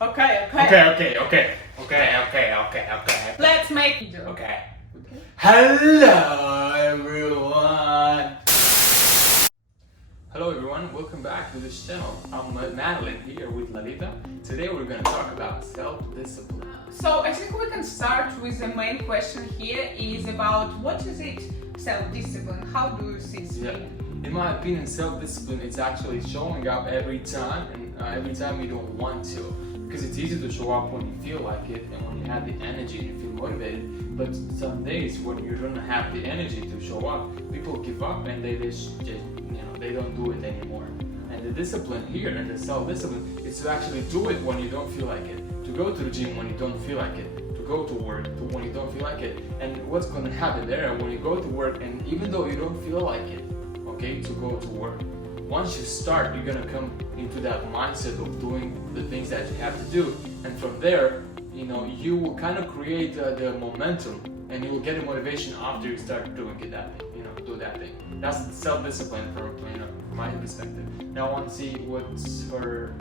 Okay. Let's make it. Okay. Hello everyone. Hello everyone, welcome back to this channel. I'm Madeline here with Lalita. Today we're going to talk about self-discipline. So I think we can start with the main question here is about what is it self-discipline? How do you see it? In my opinion, self-discipline is actually showing up every time and every time you don't want to. Because it's easy to show up when you feel like it and when you have the energy and you feel motivated. But some days when you don't have the energy to show up, people give up and they just they don't do it anymore. And the discipline here and the self-discipline is to actually do it when you don't feel like it. To go to the gym when you don't feel like it. To go to work when you don't feel like it. And what's going to happen there when you go to work and even though you don't feel like it, okay, to go to work. Once you start, you're gonna come into that mindset of doing the things that you have to do, and from there, you will kind of create the momentum, and you will get the motivation after you start doing it that thing. Do that thing. That's self-discipline from my perspective. Now I want to see what's her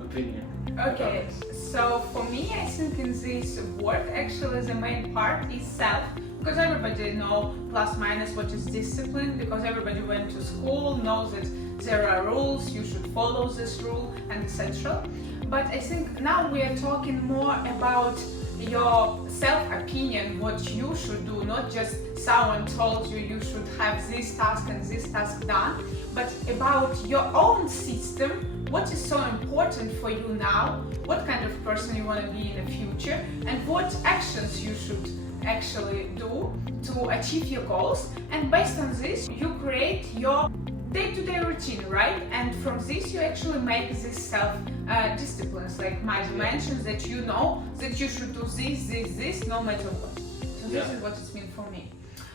opinion. Okay, so for me, I think in this word, actually, the main part is self. Because everybody knows plus minus what is discipline, because everybody went to school, knows that there are rules, you should follow this rule, and etc. But I think now we are talking more about your self-opinion, what you should do, not just someone told you you should have this task and this task done, but about your own system, what is so important for you now, what kind of person you want to be in the future, and what actions you should actually do to achieve your goals. And based on this you create your day-to-day routine, right? And from this you actually make these self-disciplines, like Mike mentioned, that you know that you should do this no matter what. So this is what it means for me.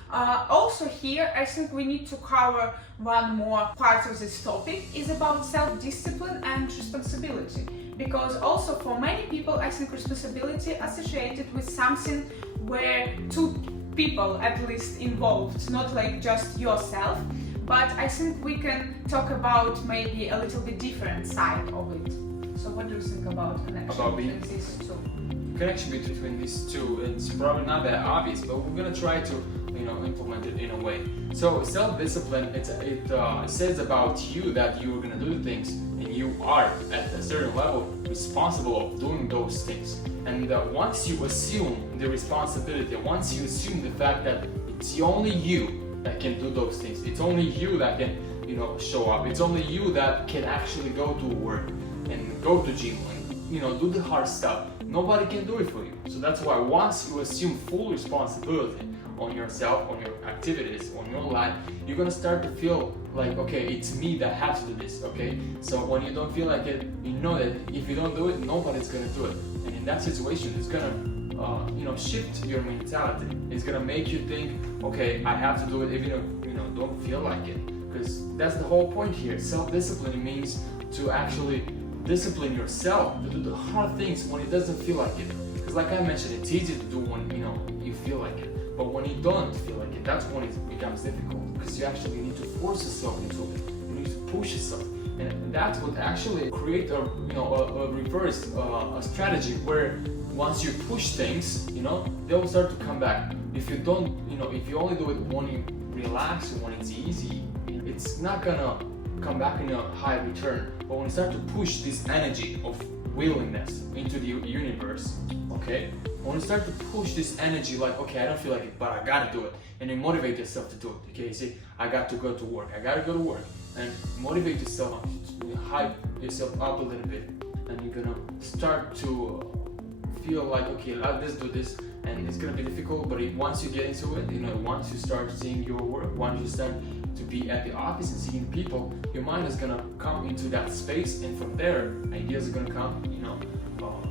Also here I think we need to cover one more part of this topic, is about self-discipline and responsibility. Because also for many people I think responsibility associated with something where two people at least involved, not like just yourself. But I think we can talk about maybe a little bit different side of it. So what do you think about connection between these two? Connection between these two, it's probably not that obvious, but we're gonna try to implement it in a way. So self-discipline, it says about you that you're gonna do things and you are at a certain level responsible of doing those things. And once you assume the responsibility, once you assume the fact that it's only you that can do those things, it's only you that can show up, it's only you that can actually go to work and go to gym and do the hard stuff. Nobody can do it for you. So that's why once you assume full responsibility on yourself, on your activities, on your life, you're gonna start to feel like, okay, it's me that has to do this, okay? So when you don't feel like it, you know that if you don't do it, nobody's gonna do it. And in that situation, it's gonna shift your mentality. It's gonna make you think, okay, I have to do it even if don't feel like it. Because that's the whole point here. Self-discipline means to actually discipline yourself to do the hard things when it doesn't feel like it. Because like I mentioned, it's easy to do when you feel like it. But when you don't feel like it, that's when it becomes difficult. Because you actually need to force yourself into it. You need to push yourself. And that's what actually create a reverse strategy where once you push things, they will start to come back. If you don't, if you only do it when you relax and when it's easy, it's not gonna come back in a high return. But when you start to push this energy of willingness into the universe, okay? When you start to push this energy like, okay, I don't feel like it, but I gotta do it, and you motivate yourself to do it, okay? You say, I got to go to work, I gotta go to work, and motivate yourself, hype yourself up a little bit, and you're gonna start to feel like, okay, let's do this, and it's gonna be difficult, but once you get into it, once you start seeing your work, once you start to be at the office and seeing people, your mind is gonna come into that space, and from there, ideas are gonna come,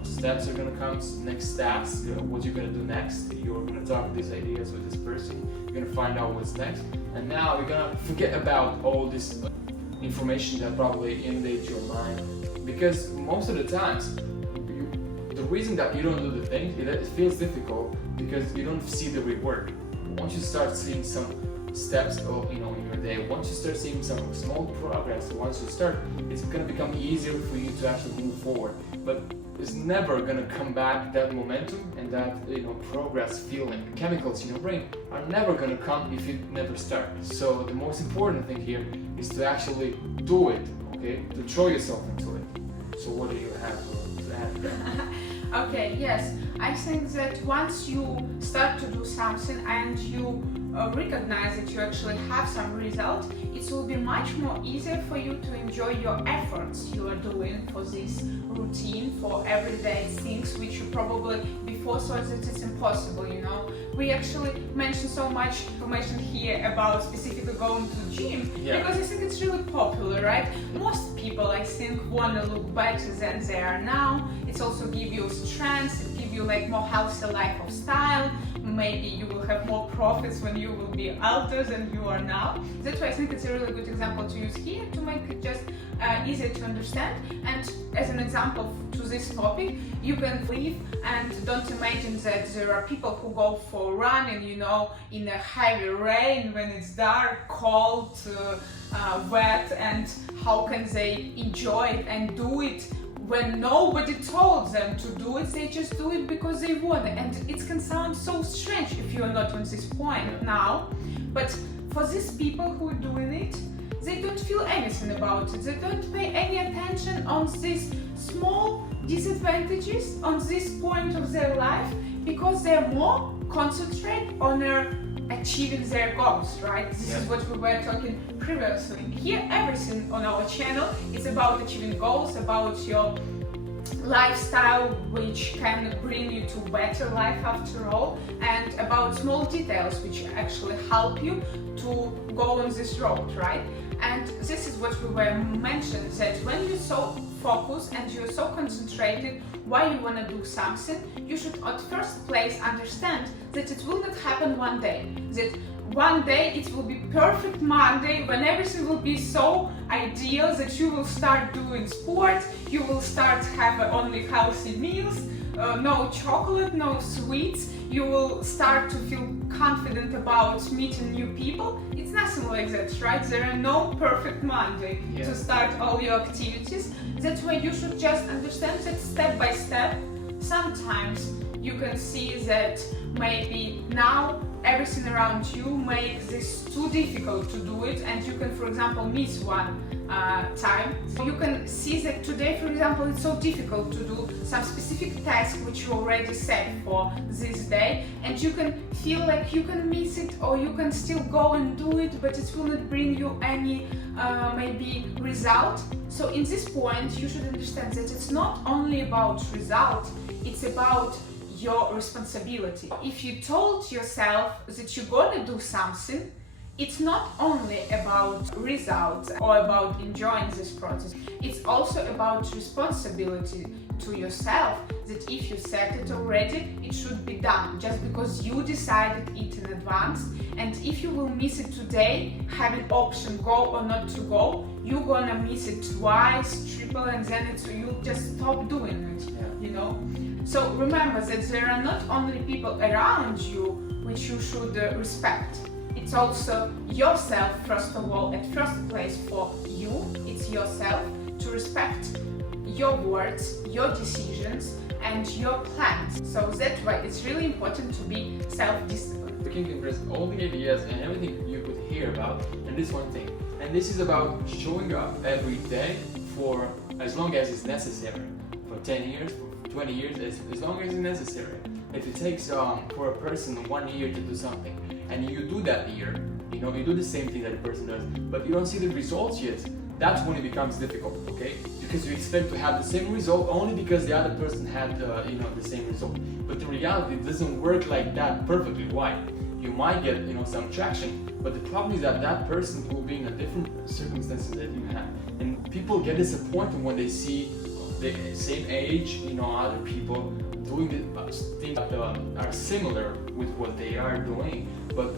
steps are gonna come, next steps, what you're gonna do next. You're gonna talk these ideas with this person, you're gonna find out what's next, and now you're gonna forget about all this information that probably inundates your mind. Because most of the times, the reason that you don't do the thing, it feels difficult because you don't see the reward. Once you start seeing some steps of, in your day. Once you start seeing some small progress, once you start, it's gonna become easier for you to actually move forward. But it's never gonna come back. That momentum and that progress feeling, chemicals in your brain are never gonna come if you never start. So the most important thing here is to actually do it, okay? To throw yourself into it. So what do you have to add? Okay, yes. I think that once you start to do something and you recognize that you actually have some result, it will be much more easier for you to enjoy your efforts you are doing for this routine, for everyday things which you probably before thought that it's impossible, We actually mentioned so much information here about specifically going to the gym because I think it's really popular, right? Most people, I think, want to look better than they are now. It's also give you strength, it give you like more healthy lifestyle. Maybe you will have more profits when you will be older than you are now. That's why I think it's a really good example to use here to make it just easier to understand. And as an example to this topic, you can live and don't imagine that there are people who go for running, in a heavy rain when it's dark, cold, wet, and how can they enjoy it and do it when nobody told them to do it. They just do it because they want it, and it can sound so strange if you are not on this point now, but for these people who are doing it, they don't feel anything about it. They don't pay any attention on these small disadvantages on this point of their life because they're more concentrated on achieving their goals, right? This is what we were talking previously. Here, everything on our channel is about achieving goals, about your lifestyle, which can bring you to better life after all, and about small details which actually help you to go on this road, right? And this is what we were mentioned, that when you're so focused and you're so concentrated why you want to do something, you should at first place understand that it will not happen one day. That one day it will be perfect Monday when everything will be so ideal that you will start doing sports, you will start have only healthy meals, no chocolate, no sweets, you will start to feel confident about meeting new people. It's nothing like that, right? There are no perfect Monday to start all your activities. That's why you should just understand that step by step. Sometimes you can see that maybe now everything around you makes this too difficult to do it, and you can, for example, miss one time. So you can see that today, for example, it's so difficult to do some specific task which you already set for this day, and you can feel like you can miss it, or you can still go and do it, but it will not bring you any maybe result. So in this point, you should understand that it's not only about result, it's about your responsibility. If you told yourself that you're gonna do something, it's not only about results or about enjoying this process, it's also about responsibility to yourself, that if you set it already, it should be done just because you decided it in advance. And if you will miss it today, having option go or not to go, you're gonna miss it twice, triple, and then you'll just stop doing it, So remember that there are not only people around you which you should respect. It's also yourself, first of all, at first place for you, it's yourself to respect your words, your decisions, and your plans. So that's why it's really important to be self-disciplined. We can compress all the ideas and everything you could hear about in this one thing. And this is about showing up every day for as long as it's necessary. For 10 years, for 20 years, as long as it's necessary. If it takes for a person 1 year to do something, and you do that year, you do the same thing that a person does, but you don't see the results yet, that's when it becomes difficult, okay? Because you expect to have the same result only because the other person had the same result. But in reality, it doesn't work like that perfectly. Why? You might get some traction, but the problem is that that person will be in a different circumstances that you have. And people get disappointed when they see the same age, other people doing things that are similar with what they are doing, but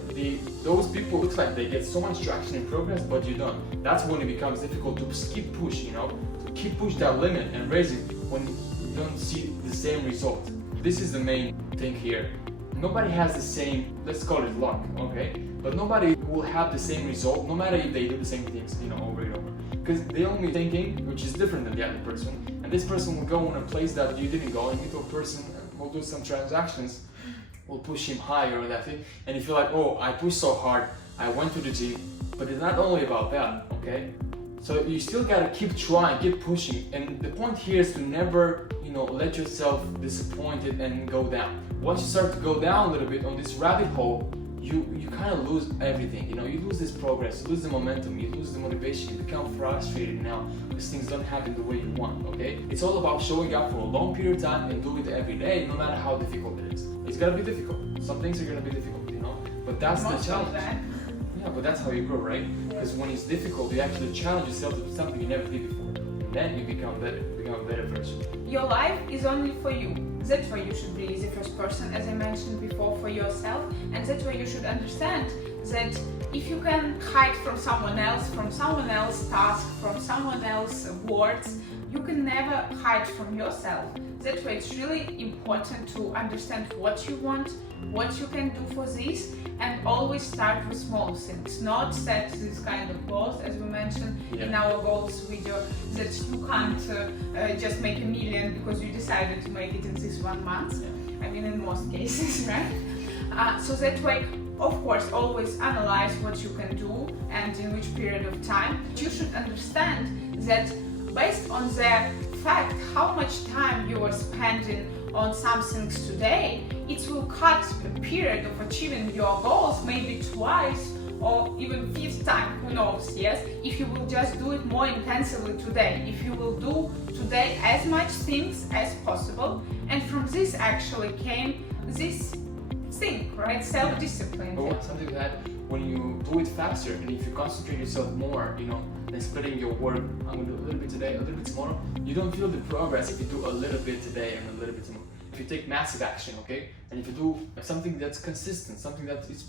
those people looks like they get so much traction and progress, but you don't. That's when it becomes difficult to keep push, to keep push that limit and raise it when you don't see the same result. This is the main thing here. nobody has the same, let's call it luck, okay? But nobody will have the same result, no matter if they do the same things, over and over. Because they're only thinking, which is different than the other person, and this person will go in a place that you didn't go, and meet a person will do some transactions, will push him higher or that thing, and you feel like, oh, I pushed so hard, I went to the gym, but it's not only about that, okay? So you still gotta keep trying, keep pushing, and the point here is to never, let yourself disappointed and go down. Once you start to go down a little bit on this rabbit hole, you kind of lose everything. You lose this progress, you lose the momentum, you lose the motivation, you become frustrated now because things don't happen the way you want. Okay, it's all about showing up for a long period of time and do it every day, no matter how difficult it is. It's gonna be difficult. Some things are gonna be difficult, but that's the challenge. Yeah, but that's how you grow, right? Because when it's difficult, you actually challenge yourself to do something you never did before. And then you become better, a better version. Your life is only for you. That's why you should be the first person, as I mentioned before, for yourself. And that's why you should understand that if you can hide from someone else's task, from someone else's words, you can never hide from yourself. That's why it's really important to understand what you want, what you can do for this, and always start with small things. Not set this kind of goals, as we mentioned in our goals video, that you can't just make 1 million because you decided to make it in this 1 month. I mean, in most cases, right? So that way, of course, always analyze what you can do and in which period of time. You should understand that based on the fact how much time you are spending on some things today, it will cut a period of achieving your goals maybe twice or even 5th time, who knows, yes, if you will just do it more intensively today, if you will do today as much things as possible. And from this actually came this thing, right? Self-discipline. But something that when you do it faster and if you concentrate yourself more, than splitting your work, I'm gonna do a little bit today, a little bit tomorrow, you don't feel the progress if you do a little bit today and a little bit tomorrow. If you take massive action, okay, and if you do something that's consistent, something that is,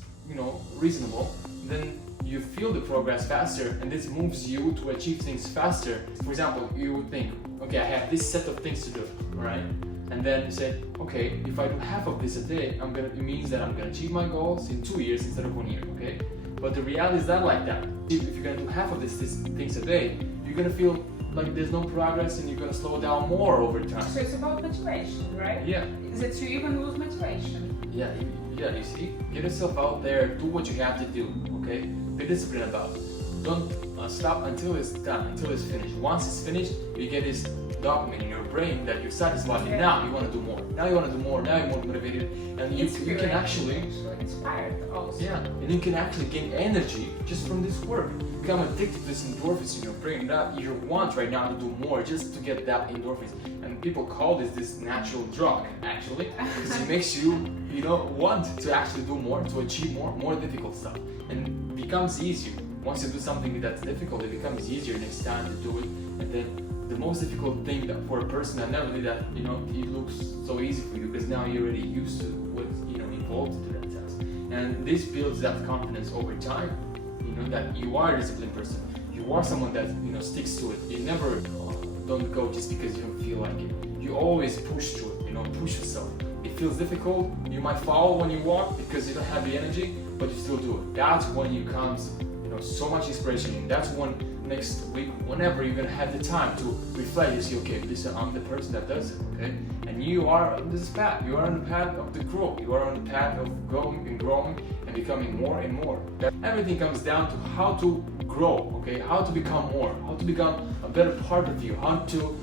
reasonable, then you feel the progress faster, and this moves you to achieve things faster. For example, you would think, okay, I have this set of things to do, right? And then you say, okay, if I do half of this a day, it means that I'm gonna achieve my goals in 2 years instead of 1 year, okay? But the reality is not like that. If you're gonna do half of these things a day, you're gonna feel like there's no progress and you're gonna slow down more over time. So it's about motivation, right? Yeah. That you even lose motivation. Yeah, you see? Get yourself out there, do what you have to do, okay? Be disciplined about it. Don't stop until it's done, until it's finished. Once it's finished, you get this dopamine in your brain that you're satisfied, and now you want to do more. Now you want to do more, now you're more motivated, and you can actually inspired also. Yeah, and you can actually gain energy just from this work. Become addicted to this endorphins in your brain that you want right now to do more just to get that endorphins. And people call this natural drug, actually, because it makes you, want to actually do more, to achieve more difficult stuff. And it becomes easier. Once you do something that's difficult, it becomes easier next time to do it. And then the most difficult thing that for a person that never did that, it looks so easy for you because now you're already used to what's involved to that task. And this builds that confidence over time, that you are a disciplined person. You are someone that sticks to it. You never don't go just because you don't feel like it. You always push through it, push yourself. It feels difficult, you might fall when you walk because you don't have the energy, but you still do it. That's when you comes so much inspiration, and that's when next week, whenever you're gonna have the time to reflect, you see, okay, listen, I'm the person that does it, okay? And you are on this path, you are on the path of the growth, you are on the path of growing and becoming more and more. Everything comes down to how to grow, okay? How to become more, how to become a better part of you, how to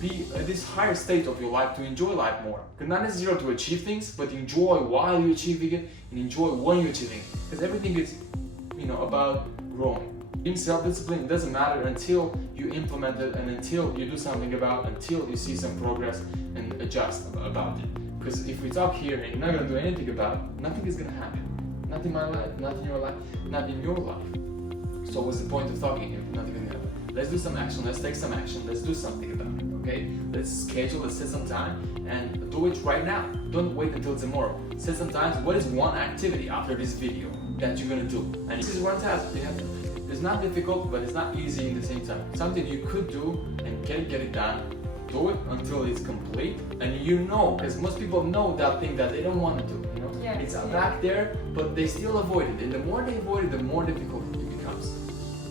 be at this higher state of your life, to enjoy life more. Because not necessarily to achieve things, but enjoy while you're achieving it and enjoy when you're achieving it. Because everything is, about growing. Being self-disciplined doesn't matter until you implement it and until you do something about it, until you see some progress and adjust about it. Because if we talk here and you're not going to do anything about it, nothing is going to happen. Not in my life, not in your life, not in your life. So what's the point of talking if nothing going to happen? Let's do some action, let's take some action, let's do something about it, okay? Let's schedule, let's set some time and do it right now. Don't wait until tomorrow. Set some time. What is one activity after this video that you're going to do? And this is one task. It's not difficult, but it's not easy in the same time. Something you could do and get it done do it until it's complete, and you know, because most people know that thing that they don't want to do, you know, Yeah, it's yeah. back there, but they still avoid it, and the more they avoid it, the more difficult it becomes.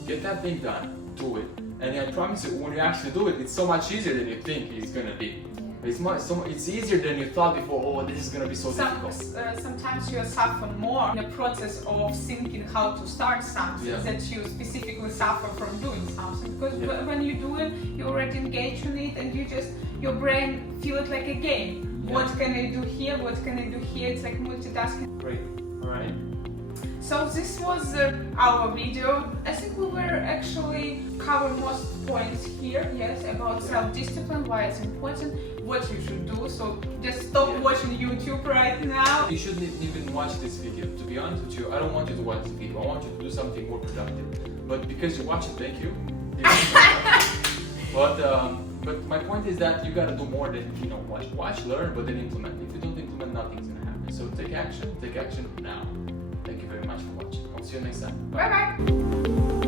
Get that thing done, do it, and I promise you, when you actually do it, it's so much easier than you think it's gonna be. It's easier than you thought before. Oh, this is gonna be so difficult. Sometimes you suffer more in the process of thinking how to start something Yeah. that you specifically suffer from doing something. Because Yeah. when you do it, you already engage in it, and your brain feel it like a game. Yeah. What can I do here? What can I do here? It's like multitasking. Great. All right. So this was our video. I think we were actually covering most points here, yes, about self-discipline, why it's important, what you should do. So just stop watching YouTube right now. You shouldn't even watch this video. To be honest with you, I don't want you to watch this video. I want you to do something more productive. But because you watch it, thank you. But my point is that you gotta do more than watch, learn, but then implement. If you don't implement, nothing's gonna happen. So take action now. Thank you very much for watching. I'll see you next time. Bye bye.